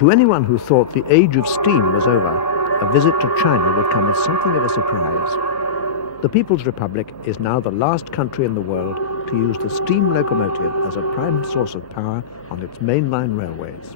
To anyone who thought the age of steam was over, a visit to China would come as something of a surprise. The People's Republic is now the last country in the world to use the steam locomotive as a prime source of power on its mainline railways.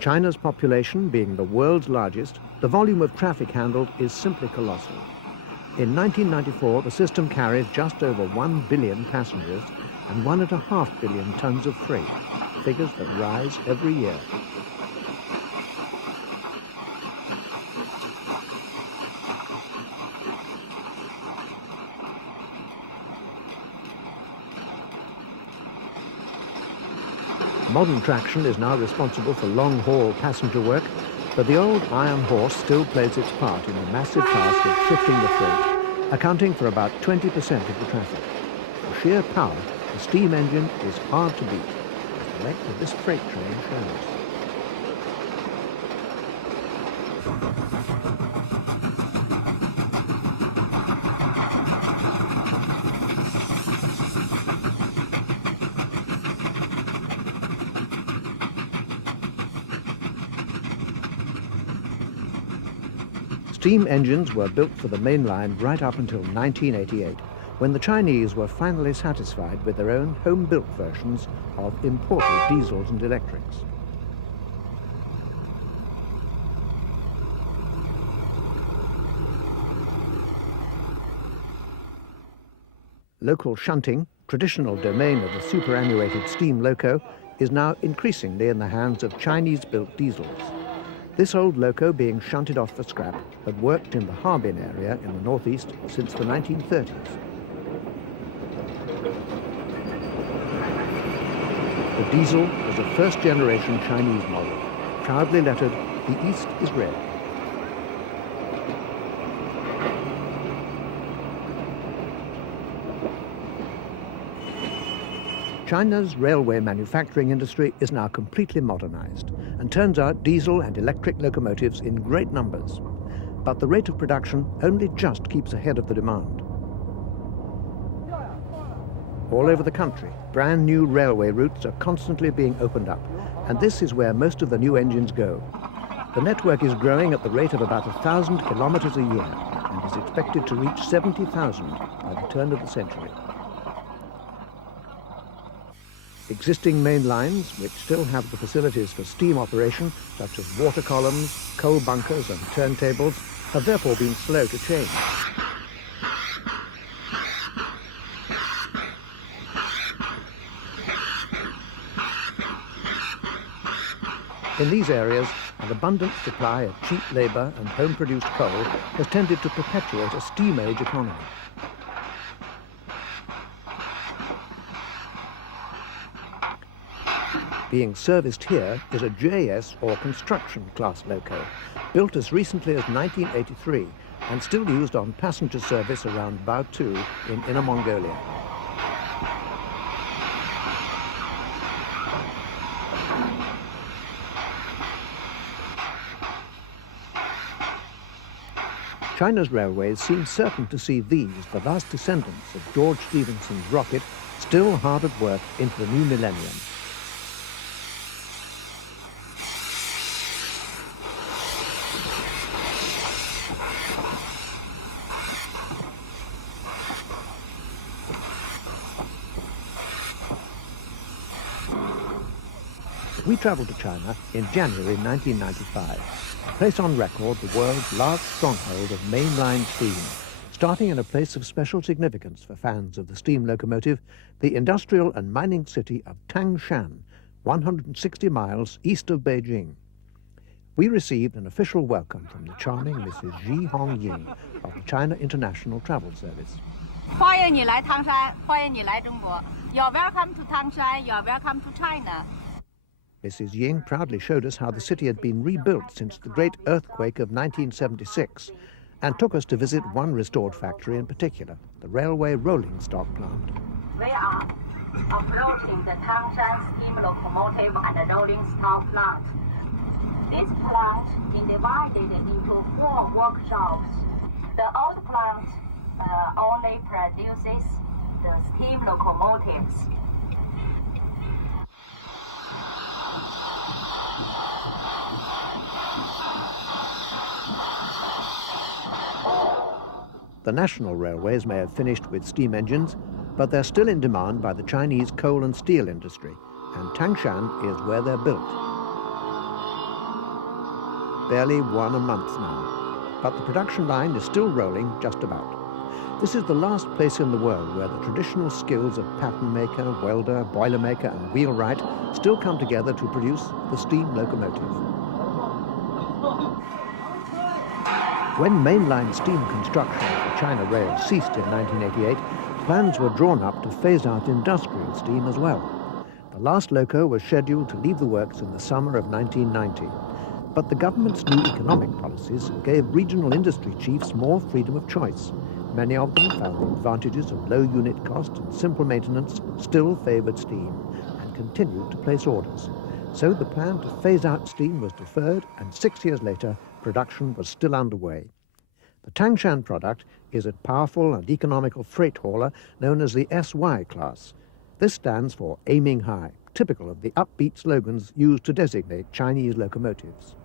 China's population being the world's largest, the volume of traffic handled is simply colossal. In 1994, the system carries just over 1 billion passengers and 1.5 billion tons of freight, figures that rise every year. Modern traction is now responsible for long-haul passenger work, but the old iron horse still plays its part in the massive task of shifting the freight, accounting for about 20% of the traffic. For sheer power, the steam engine is hard to beat, as the length of this freight train shows. Steam engines were built for the main line right up until 1988, when the Chinese were finally satisfied with their own home-built versions of imported diesels and electrics. Local shunting, traditional domain of the superannuated steam loco, is now increasingly in the hands of Chinese-built diesels. This old loco, being shunted off for scrap, had worked in the Harbin area in the northeast since the 1930s. The diesel was a first-generation Chinese model, proudly lettered, "The East is Red." China's railway manufacturing industry is now completely modernized, and turns out diesel and electric locomotives in great numbers. But the rate of production only just keeps ahead of the demand. All over the country, brand new railway routes are constantly being opened up, and this is where most of the new engines go. The network is growing at the rate of about 1,000 kilometers a year, and is expected to reach 70,000 by the turn of the century. Existing main lines, which still have the facilities for steam operation, such as water columns, coal bunkers and turntables, have therefore been slow to change. In these areas, an abundant supply of cheap labour and home-produced coal has tended to perpetuate a steam-age economy. Being serviced here is a JS or construction class loco, built as recently as 1983 and still used on passenger service around Baotou in Inner Mongolia. China's railways seem certain to see these, the last descendants of George Stephenson's rocket, still hard at work into the new millennium. We travelled to China in January 1995, a place on record the world's last stronghold of mainline steam, starting in a place of special significance for fans of the steam locomotive, the industrial and mining city of Tangshan, 160 miles east of Beijing. we received an official welcome from the charming Mrs. Ji Hongying of the China International Travel Service. 欢迎你来唐山，欢迎你来中国。You're welcome to Tangshan. You're welcome to China. Mrs. Ying proudly showed us how the city had been rebuilt since the great earthquake of 1976 and took us to visit one restored factory in particular, the railway rolling stock plant. We are approaching the Tangshan steam locomotive and rolling stock plant. This plant is divided into 4 workshops. The old plant only produces the steam locomotives. The national railways may have finished with steam engines, but they're still in demand by the Chinese coal and steel industry, and Tangshan is where they're built. Barely 1 a month now, but the production line is still rolling just about. This is the last place in the world where the traditional skills of pattern maker, welder, boiler maker and wheelwright still come together to produce the steam locomotive. When mainline steam construction for China Rail ceased in 1988, plans were drawn up to phase out industrial steam as well. The last loco was scheduled to leave the works in the summer of 1990. But the government's new economic policies gave regional industry chiefs more freedom of choice. Many of them found the advantages of low unit cost and simple maintenance still favoured steam and continued to place orders. So the plan to phase out steam was deferred, and 6 years later, production was still underway. The Tangshan product is a powerful and economical freight hauler known as the SY class. This stands for aiming high, typical of the upbeat slogans used to designate Chinese locomotives.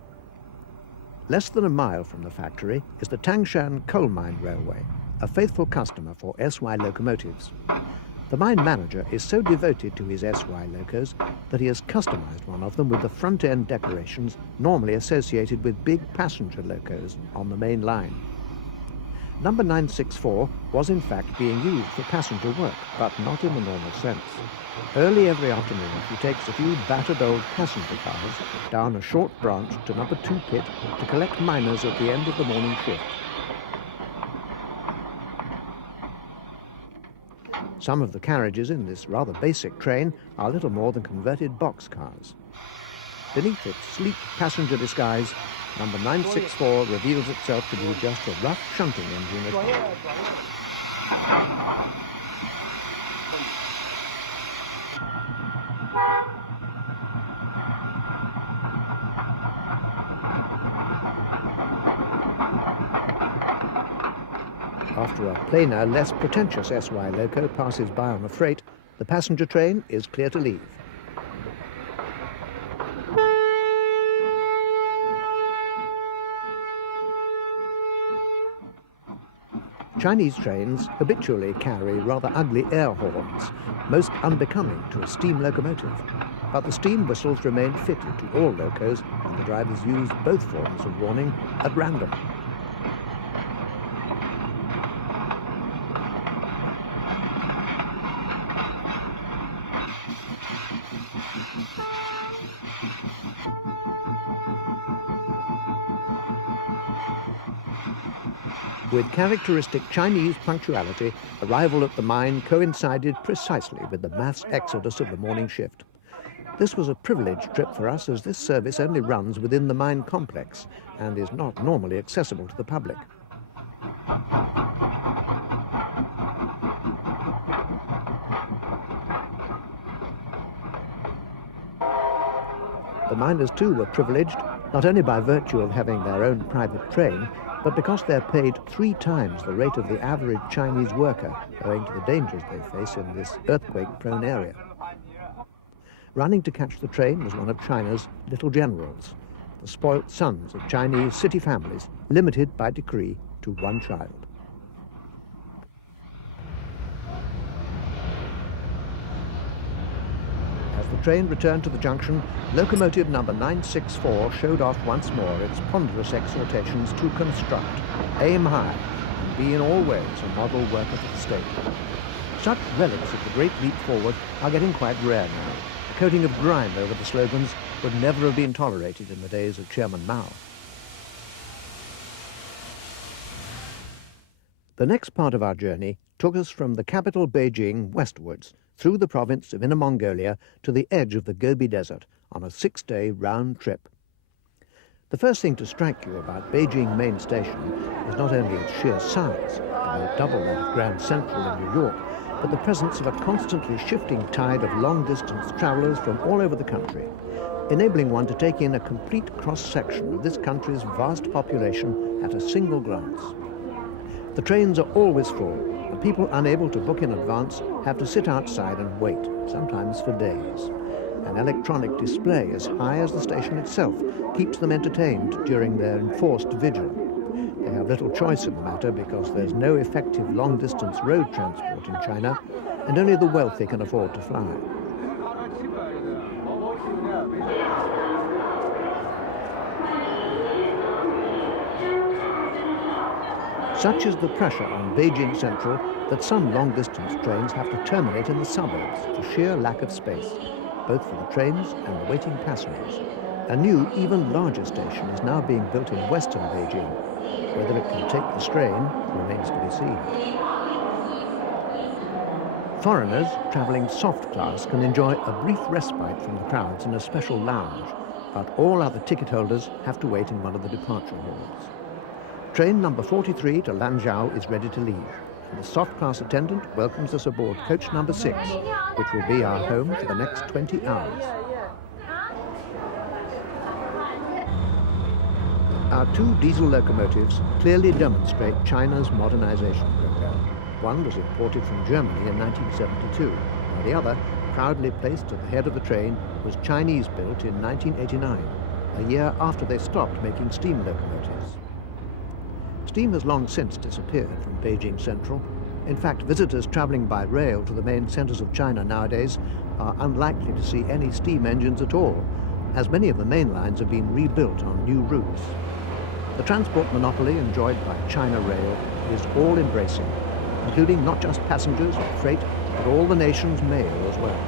Less than a mile from the factory is the Tangshan Coal Mine Railway, a faithful customer for SY locomotives. The mine manager is so devoted to his SY locos that he has customized one of them with the front-end decorations normally associated with big passenger locos on the main line. Number 964 was in fact being used for passenger work, but not in the normal sense. Early every afternoon, he takes a few battered old passenger cars down a short branch to number 2 pit to collect miners at the end of the morning shift. Some of the carriages in this rather basic train are little more than converted boxcars. Beneath its sleek passenger disguise, number 964 reveals itself to be just a rough shunting engine at heart. After a plainer, less pretentious SY loco passes by on a freight, the passenger train is clear to leave. Chinese trains habitually carry rather ugly air horns, most unbecoming to a steam locomotive. But the steam whistles remain fitted to all locos, and the drivers use both forms of warning at random. With characteristic Chinese punctuality, arrival at the mine coincided precisely with the mass exodus of the morning shift. This was a privileged trip for us, as this service only runs within the mine complex and is not normally accessible to the public. The miners too were privileged, not only by virtue of having their own private train, but because they're paid 3 times the rate of the average Chinese worker, owing to the dangers they face in this earthquake-prone area. Running to catch the train was one of China's little generals, the spoilt sons of Chinese city families, limited by decree to 1 child. As the train returned to the junction, locomotive number 964 showed off once more its ponderous exhortations to construct, aim high, and be in all ways a model worker for the state. Such relics of the great leap forward are getting quite rare now. coating of grime over the slogans would never have been tolerated in the days of Chairman Mao. The next part of our journey took us from the capital Beijing westwards, through the province of Inner Mongolia to the edge of the Gobi Desert on a 6-day round trip. The first thing to strike you about Beijing main station is not only its sheer size, about double that of Grand Central in New York, but the presence of a constantly shifting tide of long-distance travellers from all over the country, enabling one to take in a complete cross-section of this country's vast population at a single glance. The trains are always full, and people unable to book in advance have to sit outside and wait, sometimes for days. An electronic display as high as the station itself keeps them entertained during their enforced vigil. They have little choice in the matter because there's no effective long-distance road transport in China, and only the wealthy can afford to fly. Such is the pressure on Beijing Central that some long-distance trains have to terminate in the suburbs for sheer lack of space, both for the trains and the waiting passengers. A new, even larger station is now being built in western Beijing. Whether it can take the strain remains to be seen. Foreigners travelling soft class can enjoy a brief respite from the crowds in a special lounge, but all other ticket holders have to wait in one of the departure halls. Train number 43 to Lanzhou is ready to leave, and the soft class attendant welcomes us aboard coach number 6, which will be our home for the next 20 hours. Our 2 diesel locomotives clearly demonstrate China's modernization program. One was imported from Germany in 1972, while the other, proudly placed at the head of the train, was Chinese-built in 1989, a year after they stopped making steam locomotives. Steam has long since disappeared from Beijing Central. In fact, visitors travelling by rail to the main centres of China nowadays are unlikely to see any steam engines at all, as many of the main lines have been rebuilt on new routes. The transport monopoly enjoyed by China Rail is all-embracing, including not just passengers or freight, but all the nation's mail as well.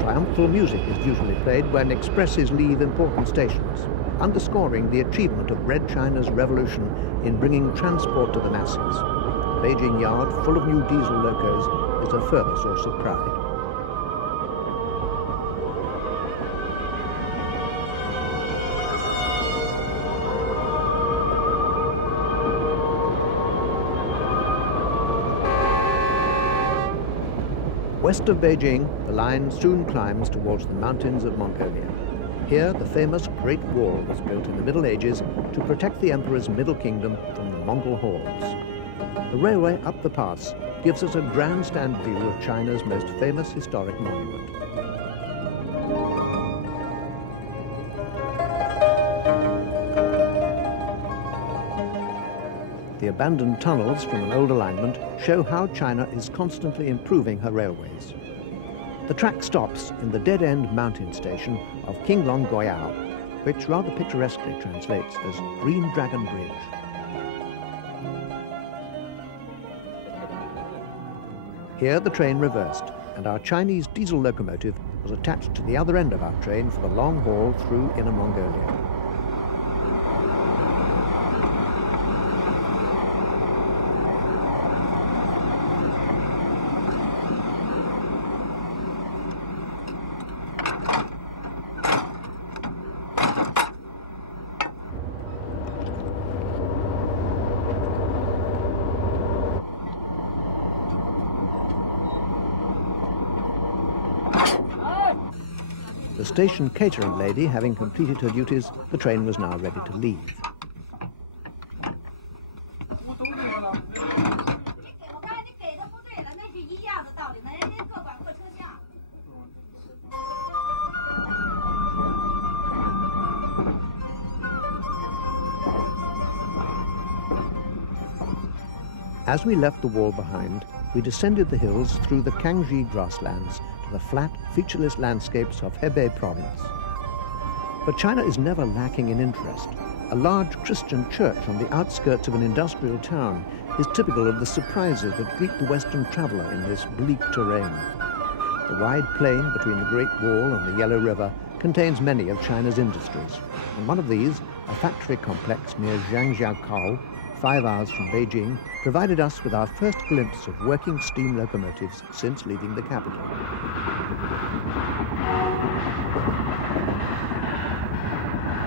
Triumphal music is usually played when expresses leave important stations, underscoring the achievement of Red China's revolution in bringing transport to the masses. The Beijing yard, full of new diesel locos, is a further source of pride. West of Beijing, the line soon climbs towards the mountains of Mongolia. Here, the famous Great Wall was built in the Middle Ages to protect the emperor's middle kingdom from the Mongol hordes. The railway up the pass gives us a grandstand view of China's most famous historic monument. The abandoned tunnels from an old alignment show how China is constantly improving her railways. The track stops in the dead-end mountain station of Qinglong Goyao, which rather picturesquely translates as Green Dragon Bridge. Here the train reversed, and our Chinese diesel locomotive was attached to the other end of our train for the long haul through Inner Mongolia. The station catering lady having completed her duties, the train was now ready to leave. As we left the wall behind, we descended the hills through the Kangxi grasslands to the flat, featureless landscapes of Hebei province. But China is never lacking in interest. A large Christian church on the outskirts of an industrial town is typical of the surprises that greet the Western traveller in this bleak terrain. The wide plain between the Great Wall and the Yellow River contains many of China's industries, and one of these, a factory complex near Zhongwei, 5 hours from Beijing, provided us with our first glimpse of working steam locomotives since leaving the capital.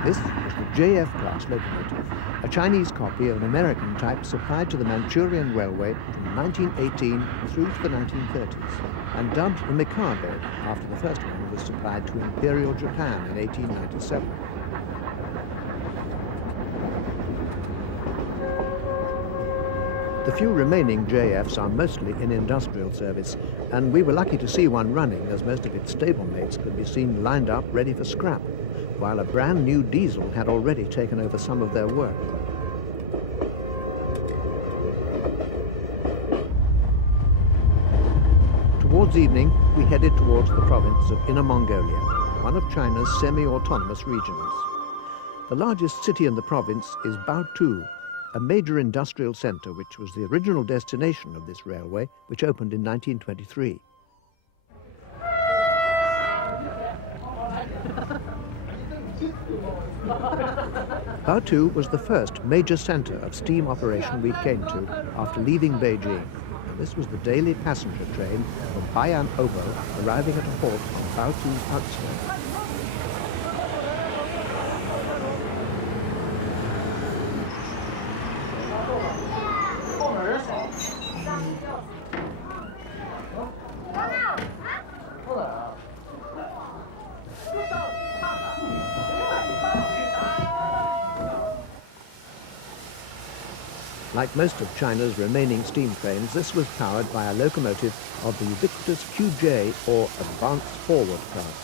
This was the JF-class locomotive, a Chinese copy of an American type supplied to the Manchurian Railway from 1918 through to the 1930s, and dubbed the Mikado after the first one was supplied to Imperial Japan in 1897. The few remaining JFs are mostly in industrial service, and we were lucky to see one running, as most of its stablemates could be seen lined up ready for scrap, while a brand new diesel had already taken over some of their work. Towards evening, we headed towards the province of Inner Mongolia, one of China's semi-autonomous regions. The largest city in the province is Baotou, a major industrial centre which was the original destination of this railway, which opened in 1923. Baotou was the first major centre of steam operation we came to after leaving Beijing, and this was the daily passenger train from Bayan Obo arriving at a halt on Baotou's outskirts. Like most of China's remaining steam trains, this was powered by a locomotive of the ubiquitous QJ, or Advanced Forward class.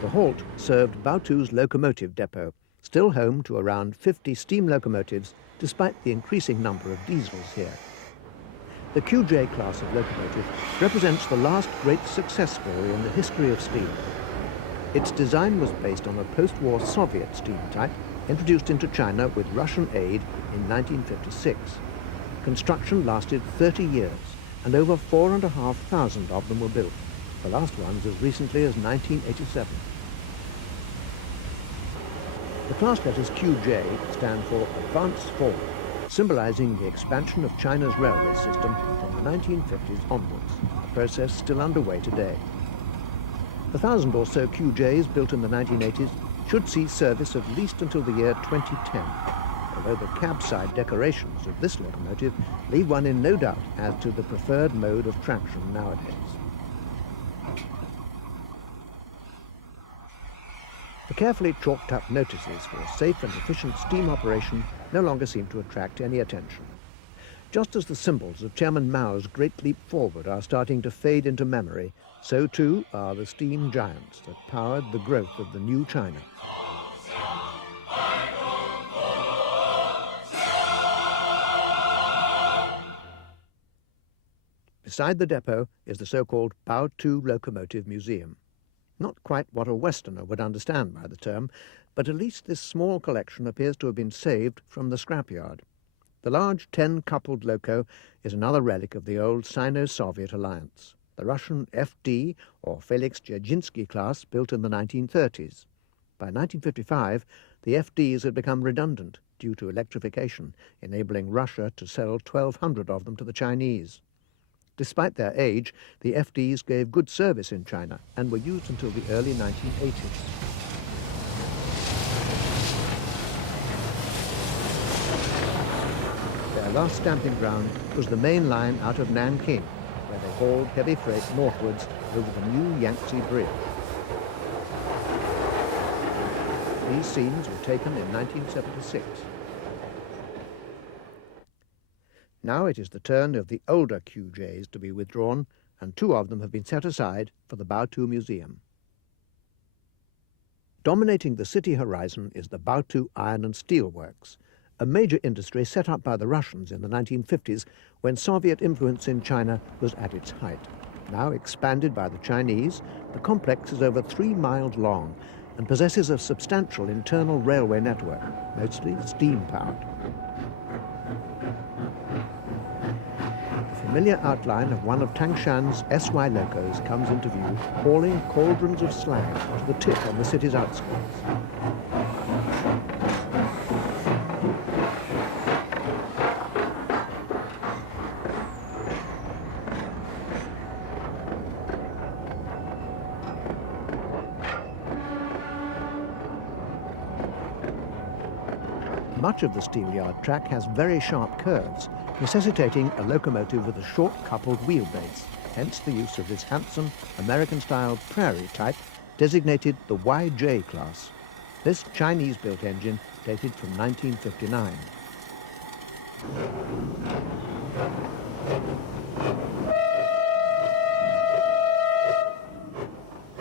The halt served Baotou's locomotive depot, still home to around 50 steam locomotives despite the increasing number of diesels here. The QJ class of locomotive represents the last great success story in the history of steam. Its design was based on a post-war Soviet steam type introduced into China with Russian aid in 1956. Construction lasted 30 years, and over 4,500 of them were built, the last ones as recently as 1987. The class letters QJ stand for Advanced Forward, symbolizing the expansion of China's railway system from the 1950s onwards, a process still underway today. The 1,000 or so QJs built in the 1980s should see service at least until the year 2010, although the cab-side decorations of this locomotive leave one in no doubt as to the preferred mode of traction nowadays. The carefully chalked up notices for safe and efficient steam operation no longer seem to attract any attention. Just as the symbols of Chairman Mao's Great Leap Forward are starting to fade into memory, so too are the steam giants that powered the growth of the new China. Beside the depot is the so-called Baotou Locomotive Museum. Not quite what a Westerner would understand by the term, but at least this small collection appears to have been saved from the scrapyard. The large 10-coupled loco is another relic of the old Sino-Soviet alliance, the Russian FD, or Felix Dzerzhinsky class, built in the 1930s. By 1955, the FDs had become redundant due to electrification, enabling Russia to sell 1,200 of them to the Chinese. Despite their age, the FDs gave good service in China and were used until the early 1980s. Their last stamping ground was the main line out of Nanking, where they hauled heavy freight northwards over the new Yangtze Bridge. These scenes were taken in 1976. Now it is the turn of the older QJs to be withdrawn, and 2 of them have been set aside for the Baotou Museum. Dominating the city horizon is the Baotou Iron and Steel Works, a major industry set up by the Russians in the 1950s when Soviet influence in China was at its height. Now expanded by the Chinese, the complex is over 3 miles long and possesses a substantial internal railway network, mostly steam-powered. The familiar outline of one of Tangshan's SY locos comes into view, hauling cauldrons of slag to the tip on the city's outskirts. Much of the steelyard track has very sharp curves, necessitating a locomotive with a short coupled wheelbase, hence the use of this handsome American-style prairie type designated the YJ class. This Chinese-built engine dated from 1959.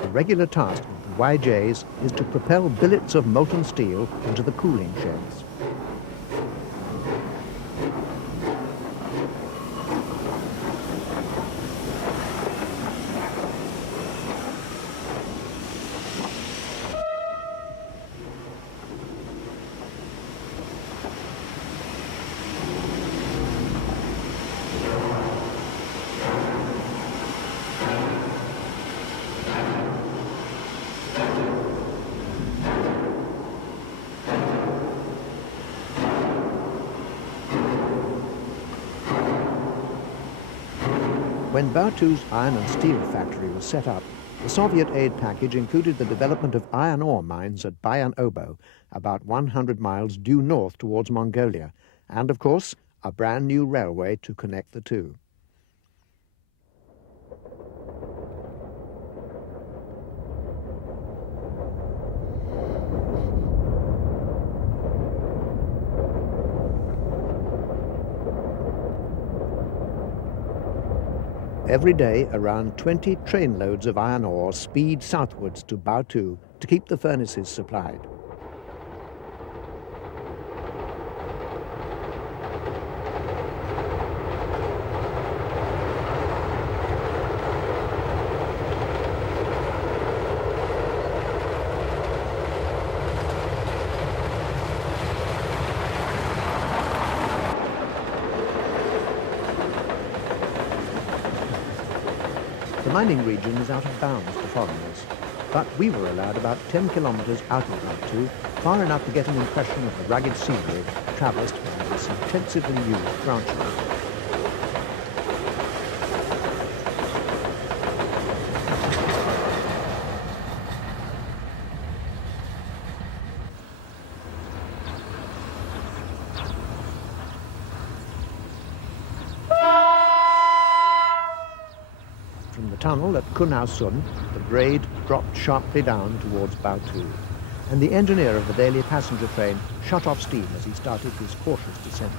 The regular task of the YJs is to propel billets of molten steel into the cooling sheds. When Baotou's iron and steel factory was set up, the Soviet aid package included the development of iron ore mines at Bayan Obo, about 100 miles due north towards Mongolia, and, of course, a brand new railway to connect the two. Every day, around 20 trainloads of iron ore speed southwards to Baotou to keep the furnaces supplied. The mining region is out of bounds to foreigners, but we were allowed about 10 kilometers out of Baotou, far enough to get an impression of the rugged scenery traversed by this intensively used branch line. From the tunnel at Kunao-sun, the grade dropped sharply down towards Baotou, and the engineer of the daily passenger train shut off steam as he started his cautious descent.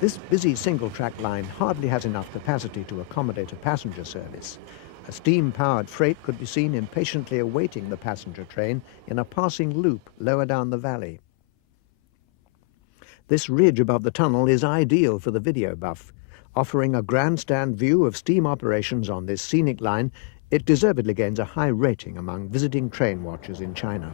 This busy single-track line hardly has enough capacity to accommodate a passenger service. A steam-powered freight could be seen impatiently awaiting the passenger train in a passing loop lower down the valley. This ridge above the tunnel is ideal for the video buff. Offering a grandstand view of steam operations on this scenic line, it deservedly gains a high rating among visiting train watchers in China.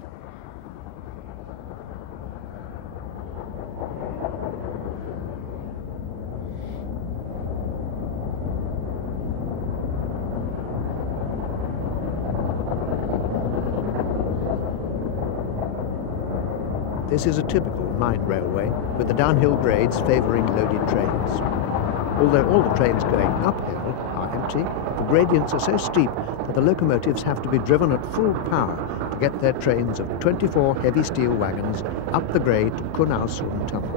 This is a typical mine railway, with the downhill grades favouring loaded trains. Although all the trains going uphill are empty, the gradients are so steep that the locomotives have to be driven at full power to get their trains of 24 heavy steel wagons up the grade to Kunao-Sun Tunnel.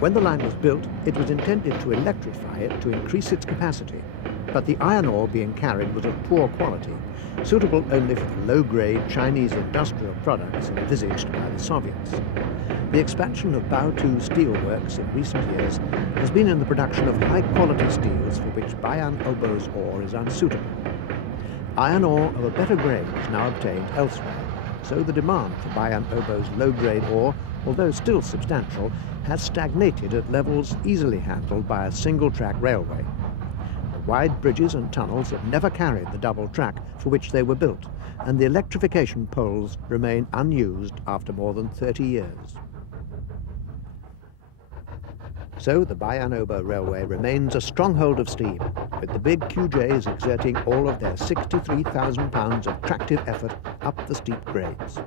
When the line was built, it was intended to electrify it to increase its capacity, but the iron ore being carried was of poor quality, suitable only for the low-grade Chinese industrial products envisaged by the Soviets. The expansion of Baotou steelworks in recent years has been in the production of high-quality steels for which Bayan Obo's ore is unsuitable. Iron ore of a better grade is now obtained elsewhere, so the demand for Bayan Obo's low-grade ore, although still substantial, has stagnated at levels easily handled by a single-track railway. The wide bridges and tunnels have never carried the double track for which they were built, and the electrification poles remain unused after more than 30 years. So the Bayan Obo Railway remains a stronghold of steam, with the big QJs exerting all of their 63,000 pounds of tractive effort up the steep grades.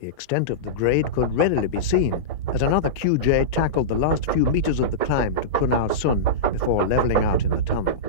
The extent of the grade could readily be seen as another QJ tackled the last few meters of the climb to Kunao-Sun before levelling out in the tunnel.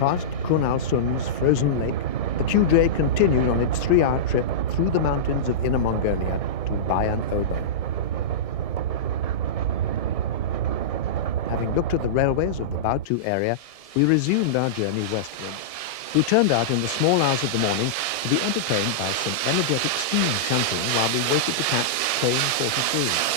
Past Kunao-Sun's frozen lake, the QJ continued on its 3-hour trip through the mountains of Inner Mongolia to Bayan Obo. Having looked at the railways of the Baotou area, we resumed our journey westward. We turned out in the small hours of the morning to be entertained by some energetic steam chanting while we waited to catch train 43.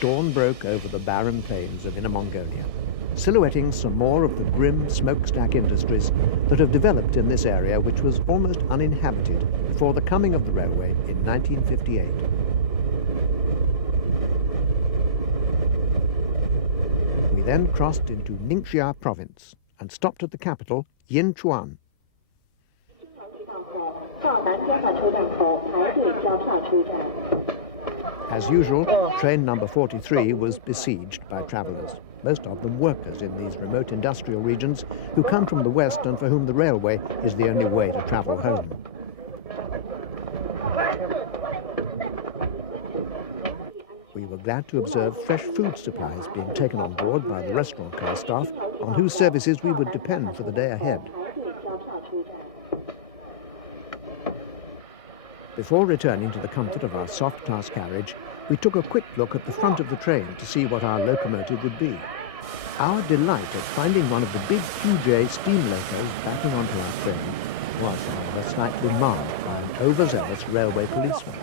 Dawn broke over the barren plains of Inner Mongolia, silhouetting some more of the grim smokestack industries that have developed in this area, which was almost uninhabited before the coming of the railway in 1958. We then crossed into Ningxia province and stopped at the capital, Yinchuan. As usual, train number 43 was besieged by travellers, most of them workers in these remote industrial regions who come from the west and for whom the railway is the only way to travel home. We were glad to observe fresh food supplies being taken on board by the restaurant car staff, on whose services we would depend for the day ahead. Before returning to the comfort of our soft-class carriage, we took a quick look at the front of the train to see what our locomotive would be. Our delight at finding one of the big QJ steam locos backing onto our train was, however, slightly marred by an overzealous railway policeman.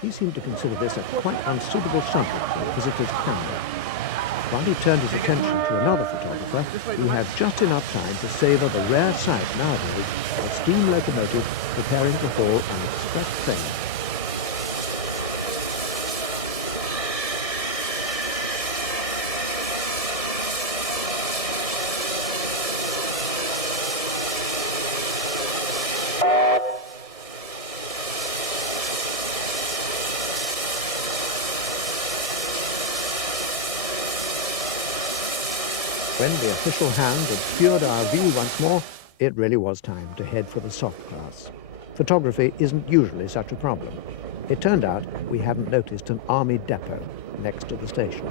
He seemed to consider this a quite unsuitable subject for a visitor's camera. While he turned his attention to another photographer, we had just enough time to savour the rare sight nowadays of a steam locomotive preparing to haul an express train. When the official hand obscured our view once more, it really was time to head for the soft class. Photography isn't usually such a problem. It turned out we hadn't noticed an army depot next to the station.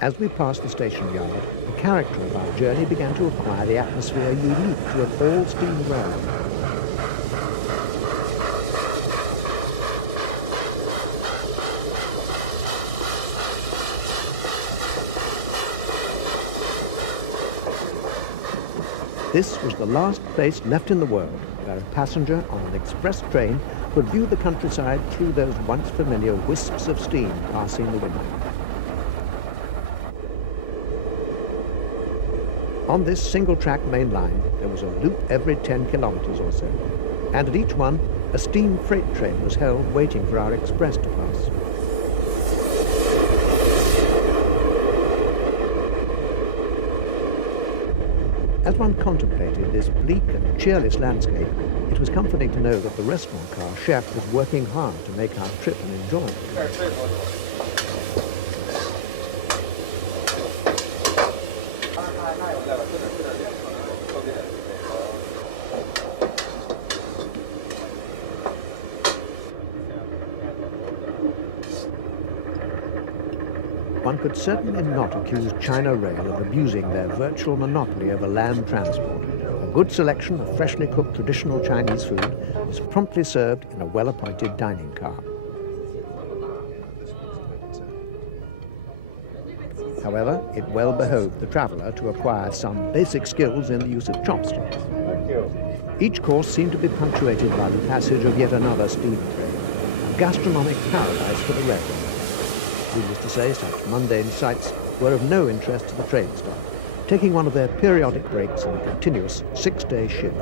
As we passed the station yard, the character of our journey began to acquire the atmosphere unique to an all-steam railway. This was the last place left in the world where a passenger on an express train could view the countryside through those once familiar wisps of steam passing the window. On this single-track main line, there was a loop every 10 kilometers or so, and at each one, a steam freight train was held waiting for our express to pass. As one contemplated this bleak and cheerless landscape, it was comforting to know that the restaurant car chef was working hard to make our trip an enjoyment. One could certainly not accuse China Rail of abusing their virtual monopoly over land transport. A good selection of freshly cooked traditional Chinese food is promptly served in a well-appointed dining car. However, it well behoved the traveller to acquire some basic skills in the use of chopsticks. Each course seemed to be punctuated by the passage of yet another steam train, a gastronomic paradise for the railway. Needless to say, such mundane sights were of no interest to the train staff, taking one of their periodic breaks in a continuous 6-day shift.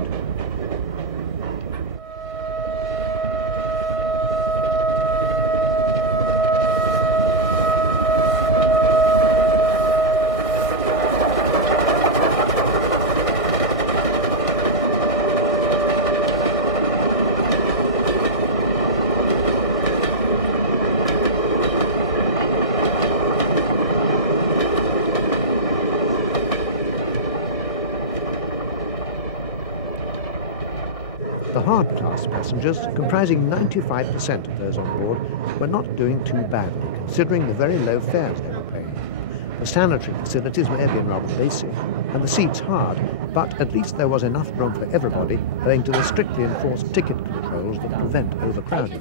The hard-class passengers, comprising 95% of those on board, were not doing too badly, considering the very low fares they were paying. The sanitary facilities may have been rather basic, and the seats hard, but at least there was enough room for everybody, owing to the strictly enforced ticket controls that prevent overcrowding.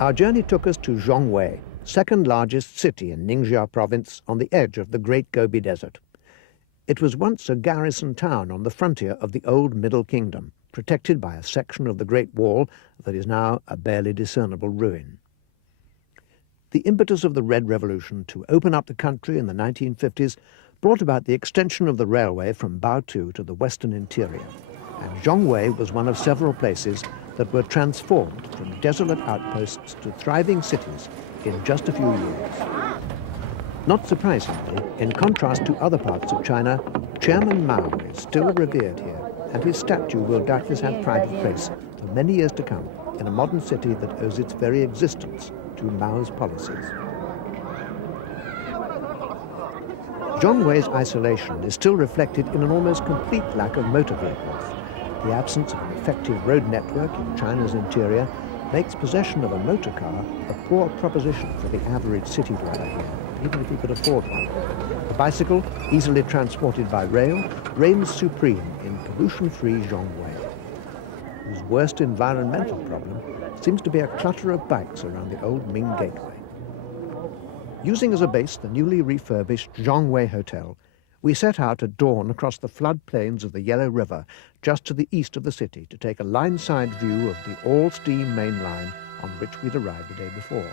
Our journey took us to Zhongwei, second largest city in Ningxia province on the edge of the Great Gobi Desert. It was once a garrison town on the frontier of the old Middle Kingdom, protected by a section of the Great Wall that is now a barely discernible ruin. The impetus of the Red Revolution to open up the country in the 1950s brought about the extension of the railway from Baotou to the western interior, and Zhongwei was one of several places that were transformed from desolate outposts to thriving cities in just a few years. Not surprisingly, in contrast to other parts of China, Chairman Mao is still revered here, and his statue will doubtless have pride of place for many years to come in a modern city that owes its very existence to Mao's policies. Zhongwei's isolation is still reflected in an almost complete lack of motor vehicles. The absence of an effective road network in China's interior makes possession of a motor car a poor proposition for the average city dweller here, even if he could afford one. A bicycle, easily transported by rail, reigns supreme in pollution-free Zhongwei, whose worst environmental problem seems to be a clutter of bikes around the old Ming Gateway. Using as a base the newly refurbished Zhongwei Hotel, we set out at dawn across the floodplains of the Yellow River just to the east of the city to take a line-side view of the all-steam main line on which we'd arrived the day before.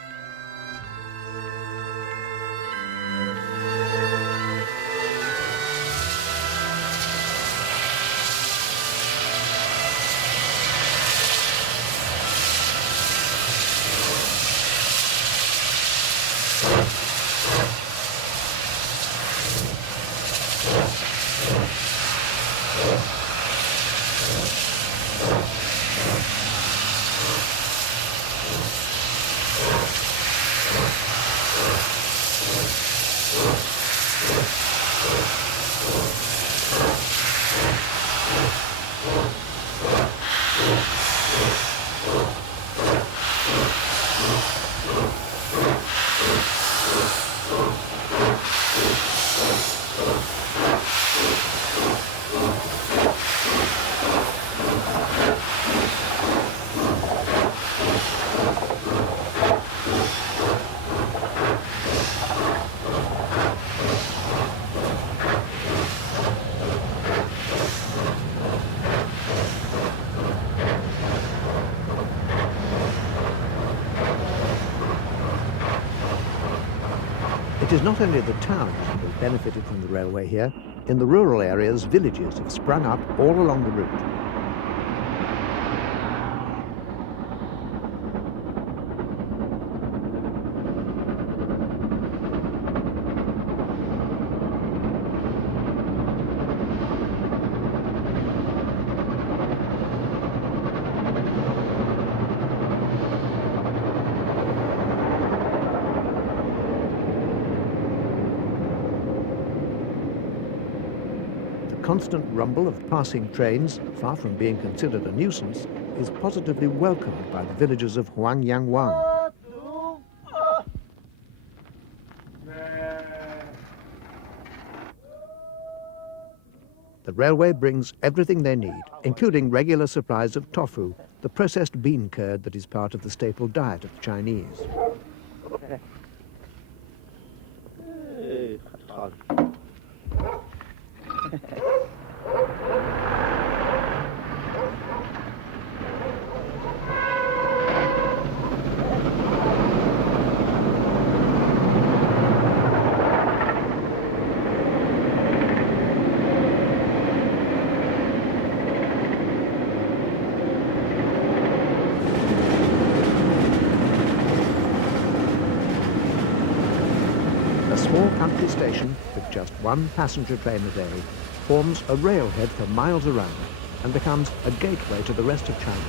It is not only the towns that have benefited from the railway here. In the rural areas, villages have sprung up all along the route. The constant rumble of passing trains, far from being considered a nuisance, is positively welcomed by the villagers of Huangyangwang. The railway brings everything they need, including regular supplies of tofu, the processed bean curd that is part of the staple diet of the Chinese. A small country station with just one passenger train a day forms a railhead for miles around and becomes a gateway to the rest of China.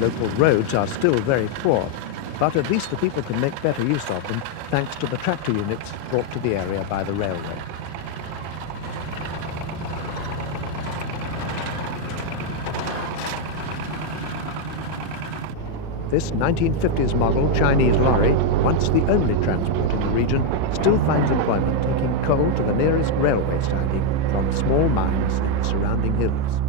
Local roads are still very poor, but at least the people can make better use of them thanks to the tractor units brought to the area by the railway. This 1950s model Chinese lorry, once the only transport in the region, still finds employment taking coal to the nearest railway siding from small mines in the surrounding hills.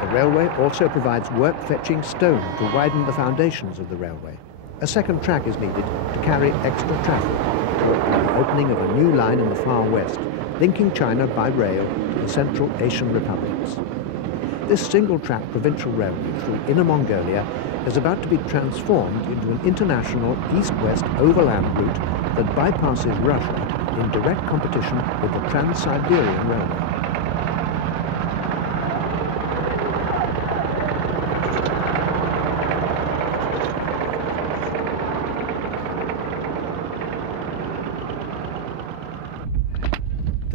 The railway also provides work-fetching stone to widen the foundations of the railway. A second track is needed to carry extra traffic toward the opening of a new line in the far west, linking China by rail to the Central Asian republics. This single-track provincial railway through Inner Mongolia is about to be transformed into an international east-west overland route that bypasses Russia in direct competition with the Trans-Siberian Railway.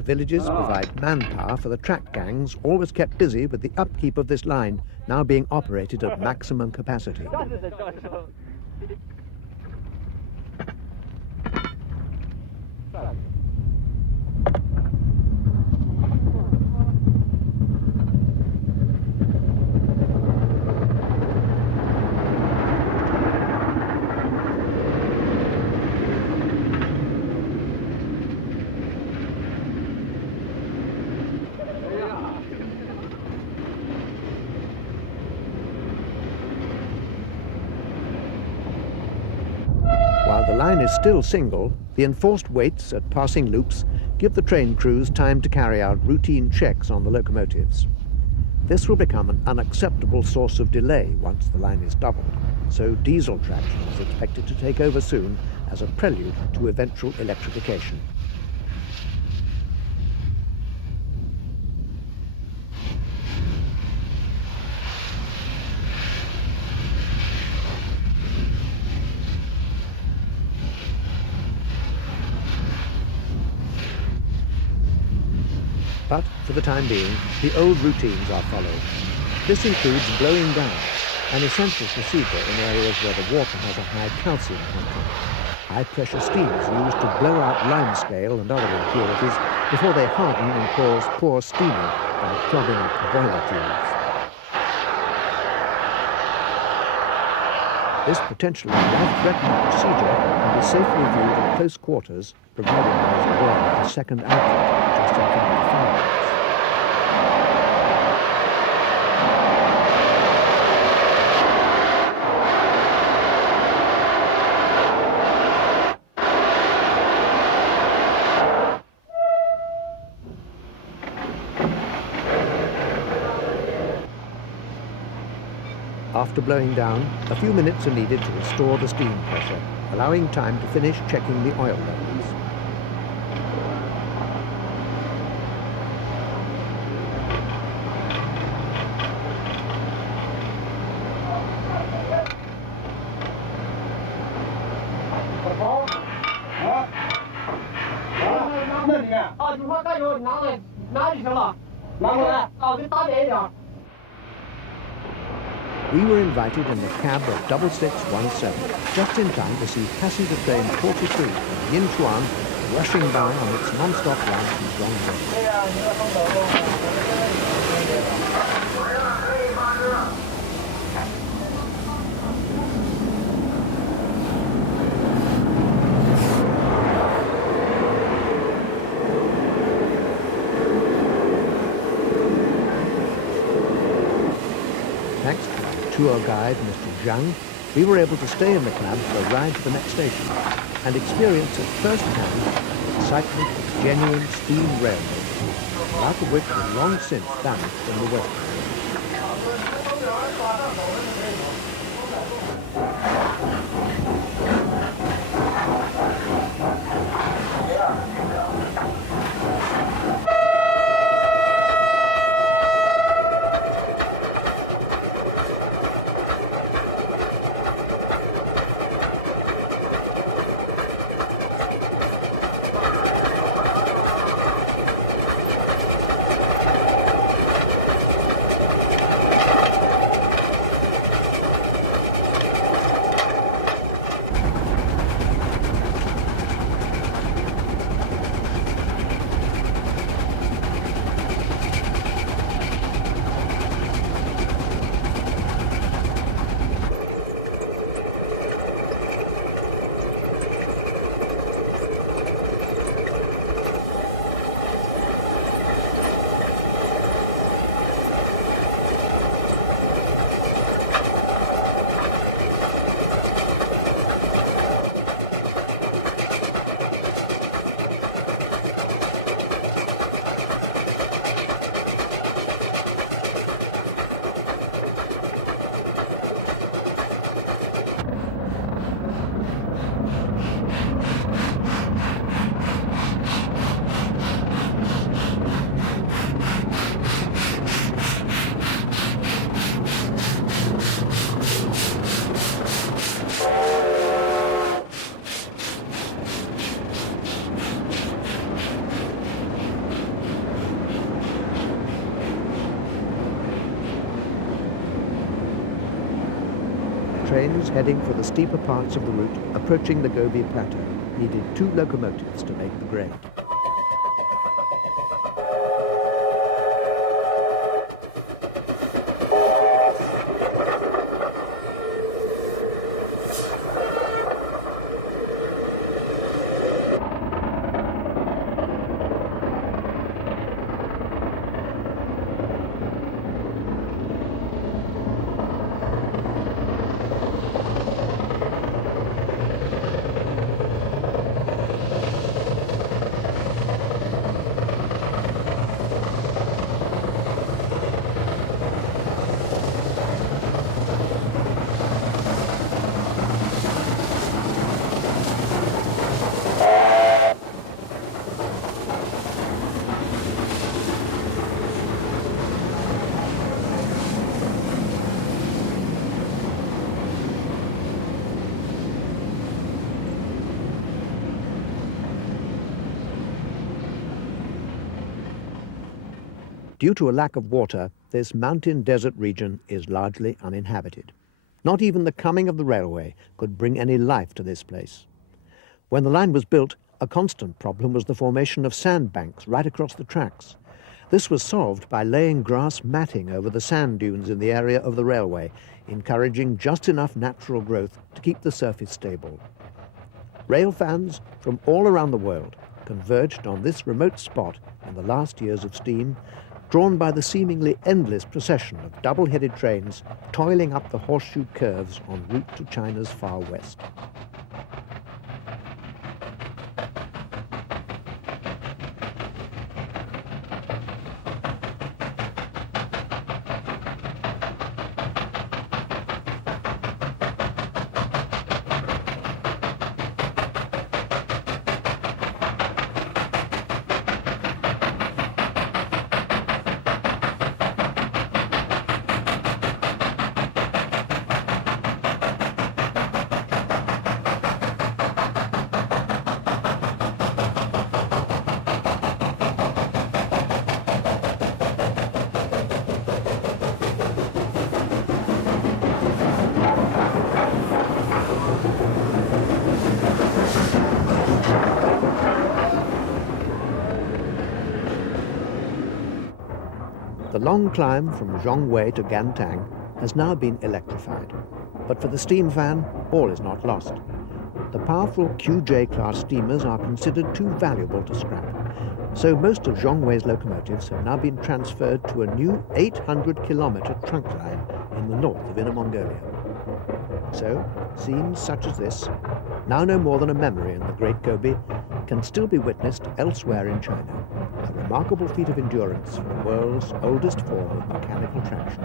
Villages provide manpower for the track gangs, always kept busy with the upkeep of this line, now being operated at maximum capacity. While the line is still single, the enforced waits at passing loops give the train crews time to carry out routine checks on the locomotives. This will become an unacceptable source of delay once the line is doubled, so diesel traction is expected to take over soon as a prelude to eventual electrification. But for the time being, the old routines are followed. This includes blowing down, an essential procedure in areas where the water has a high calcium content. High-pressure steam is used to blow out limescale and other impurities before they harden and cause poor steaming by clogging up the boiler tubes. This potentially life-threatening procedure can be safely viewed at close quarters, provided there is a boiler with a second outlet just in front of the fireworks. After blowing down, a few minutes are needed to restore the steam pressure, allowing time to finish checking the oil levels. We were invited in the cab of 6617, just in time to see passenger train 43 from Yinchuan rushing by on its non-stop run to Zhongwei. Thanks to our tour guide, Mr. Zhang, we were able to stay in the cab for a ride to the next station and experience at first hand the excitement of genuine steam railway, without of which was long since vanished in the West. trains heading for the steeper parts of the route approaching the Gobi Plateau needed 2 locomotives to make the grade. Due to a lack of water, this mountain desert region is largely uninhabited. Not even the coming of the railway could bring any life to this place. When the line was built, a constant problem was the formation of sandbanks right across the tracks. This was solved by laying grass matting over the sand dunes in the area of the railway, encouraging just enough natural growth to keep the surface stable. Rail fans from all around the world converged on this remote spot in the last years of steam, drawn by the seemingly endless procession of double-headed trains toiling up the horseshoe curves en route to China's far west. The long climb from Zhongwei to Gantang has now been electrified. But for the steam fan, all is not lost. The powerful QJ-class steamers are considered too valuable to scrap. So most of Zhongwei's locomotives have now been transferred to a new 800-kilometer trunk line in the north of Inner Mongolia. So, scenes such as this, now no more than a memory in the Great Gobi, can still be witnessed elsewhere in China. A remarkable feat of endurance for the world's oldest form of mechanical traction.